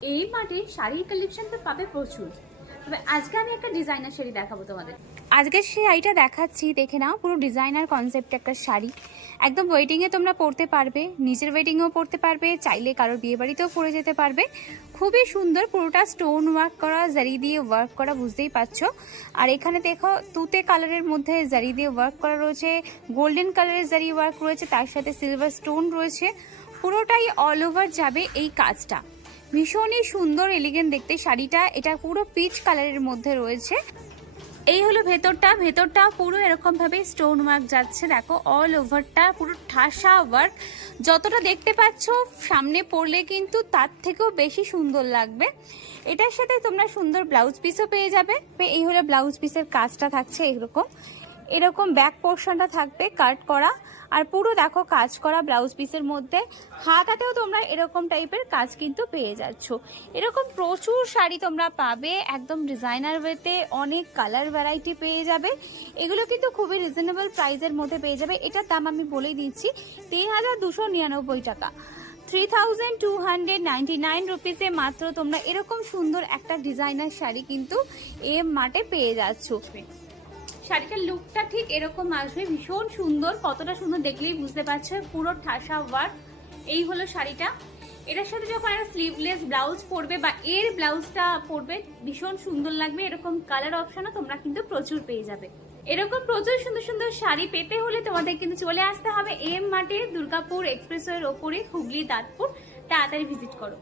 এই মাঠে শাড়ির কালেকশন তো পাবে প্রচুর। তবে আজকে আমি একটা ডিজাইনার শাড়ি দেখাবো তোমাদের। আজকে শাড়িটা দেখাচ্ছি, দেখে নাও। পুরো ডিজাইনার কনসেপ্ট একটা শাড়ি, একদম ওয়েডিংয়ে তোমরা পরতে পারবে, নিজের ওয়েডিংয়েও পরতে পারবে, চাইলে কারোর বিয়ে বাড়িতেও পরে যেতে পারবে। খুবই সুন্দর, পুরোটা স্টোন ওয়ার্ক করা, জারি দিয়ে ওয়ার্ক করা, বুঝতেই পারছো। আর এখানে দেখো তুতে কালারের মধ্যে জারি দিয়ে ওয়ার্ক করা রয়েছে, গোল্ডেন কালারের জারি ওয়ার্ক রয়েছে, তার সাথে সিলভার স্টোন রয়েছে। পুরোটাই অল ওভার যাবে এই কাজটা। ভীষণই সুন্দর এলিগেন্ট দেখতে শাড়িটা। এটা পুরো পিচ কালারের মধ্যে রয়েছে। এই হলো ভেতরটা পুরো এরকম ভাবে স্টোন ওয়ার্ক যাচ্ছে। দেখো অল ওভারটা পুরো ঠাসা ওয়ার্ক। যতটা দেখতে পাচ্ছ সামনে পরলে কিন্তু তার থেকেও বেশি সুন্দর লাগবে। এটার সাথে তোমরা সুন্দর ব্লাউজ পিসও পেয়ে যাবে। এই হলো ব্লাউজ পিসের কাজটা থাকছে এরকম ব্যাক পোর্শনটা থাকবে কাট করা, আর পুরো দেখো কাজ করা ব্লাউজ পিসের মধ্যে। হাতাতেও তোমরা এরকম টাইপের কাজ কিন্তু পেয়ে যাচ্ছ। এরকম প্রচুর শাড়ি তোমরা পাবে একদম ডিজাইনার ওয়েতে, অনেক কালার ভ্যারাইটি পেয়ে যাবে। এগুলো কিন্তু খুবই রিজনেবল প্রাইসের মধ্যে পেয়ে যাবে। এটার দাম আমি বলেই দিচ্ছি ৩,২৯৯ টাকা, 3,299 রুপিসে মাত্র তোমরা এরকম সুন্দর একটা ডিজাইনার শাড়ি কিন্তু এম মার্টে পেয়ে যাচ্ছ। শাড়িটার লুকটা ঠিক এরকম আসবে, ভীষণ সুন্দর। কতটা সুন্দর দেখলেই বুঝতে পারছো, পুরো ঠাসা ওয়ার্ক। এই হলো শাড়িটা। এটার সাথে যখন একটা স্লিভলেস ব্লাউজ পরবে বা এর ব্লাউজটা পরবে, ভীষণ সুন্দর লাগবে। এরকম কালার অপশনও তোমরা কিন্তু প্রচুর পেয়ে যাবে। এরকম প্রচুর সুন্দর সুন্দর শাড়ি পেতে হলে তোমাদের কিন্তু চলে আসতে হবে এম মার্টে, দুর্গাপুর এক্সপ্রেসওয়ের ওপরে, হুগলি দাঁতপুর। তাড়াতাড়ি ভিজিট করো।